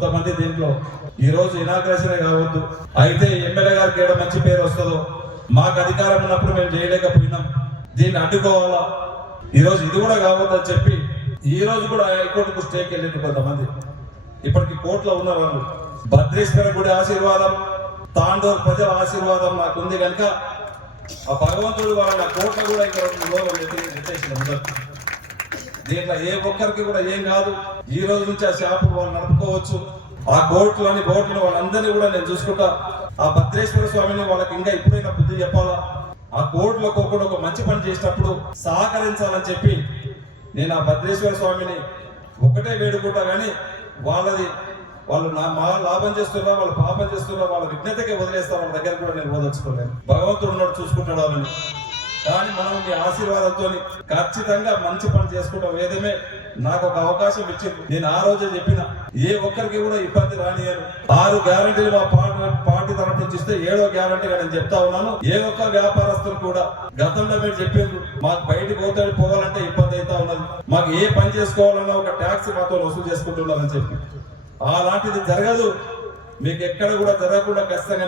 కొంతమంది దీంట్లో ఈ రోజు ఇనాగ్రేషన్ కావద్దు, అయితే ఎమ్మెల్యే గారికి ఏదో మంచి పేరు వస్తుందో, మాకు అధికారం ఉన్నప్పుడు మేము చేయలేకపోయినాం, దీన్ని అడ్డుకోవాలా, ఈ రోజు ఇది కూడా కావద్దని చెప్పి ఈ రోజు కూడా హైకోర్టుకు స్టేకి వెళ్ళింది కొంతమంది. ఇప్పటికి కోర్టులో ఉన్న వాళ్ళు భద్రేశ్వర గుడి ఆశీర్వాదం, తాండూరు ప్రజల ఆశీర్వాదం నాకు ఉంది కనుక ఆ భగవంతుడు వాళ్ళ కోట్ల కూడా ఇక్కడ నిర్దేశించిన దీంట్లో ఏ ఒక్కరికి కూడా ఏం కాదు. ఈ రోజు నుంచి ఆ షాపులు వాళ్ళు నడుపుకోవచ్చు. ఆ కోట్లని బోట్లను వాళ్ళందరినీ కూడా నేను చూసుకుంటా. ఆ భద్రేశ్వర స్వామిని వాళ్ళకి ఇంకా ఇప్పుడైనా బుద్ధి చెప్పాలా, ఆ కోర్టులో కూడా ఒక మంచి పని చేసినప్పుడు సహకరించాలని చెప్పి నేను ఆ భద్రేశ్వర స్వామిని ఒకటే వేడుకుంటా. కానీ వాళ్ళు మా లాభం చేస్తున్నా, వాళ్ళు పాపం చేస్తున్నా, వాళ్ళ విజ్ఞతకే వదిలేస్తా, వాళ్ళ దగ్గర కూడా నేను ఓదలుచుకోలేను. భగవంతుడు ఉన్నాడు, చూసుకుంటాడు వాళ్ళని. కానీ మనం మీ ఆశీర్వాదంతో ఖచ్చితంగా మంచి పని చేసుకుంటాం. వేదమే నాకు ఒక అవకాశం ఇచ్చింది. నేను ఆ రోజే చెప్పిన ఏ ఒక్కరికి కూడా ఇబ్బంది రానియను. 6 గ్యారంటీలు మా పార్టీ తరఫు నుంచి ఇస్తే 7వ గ్యారంటీగా నేను చెప్తా ఉన్నాను. ఏ ఒక్క వ్యాపారస్తులు కూడా గతంలో మీరు చెప్పారు మాకు బయటకు పోవాలంటే ఇబ్బంది అవుతా ఉన్నది, మాకు ఏ పని చేసుకోవాలన్నా ఒక ట్యాక్స్ మాతో వసూలు చేసుకుంటున్నారని చెప్పి అలాంటిది జరగదు. మీకు ఎక్కడ కూడా జరగకుండా ఖచ్చితంగా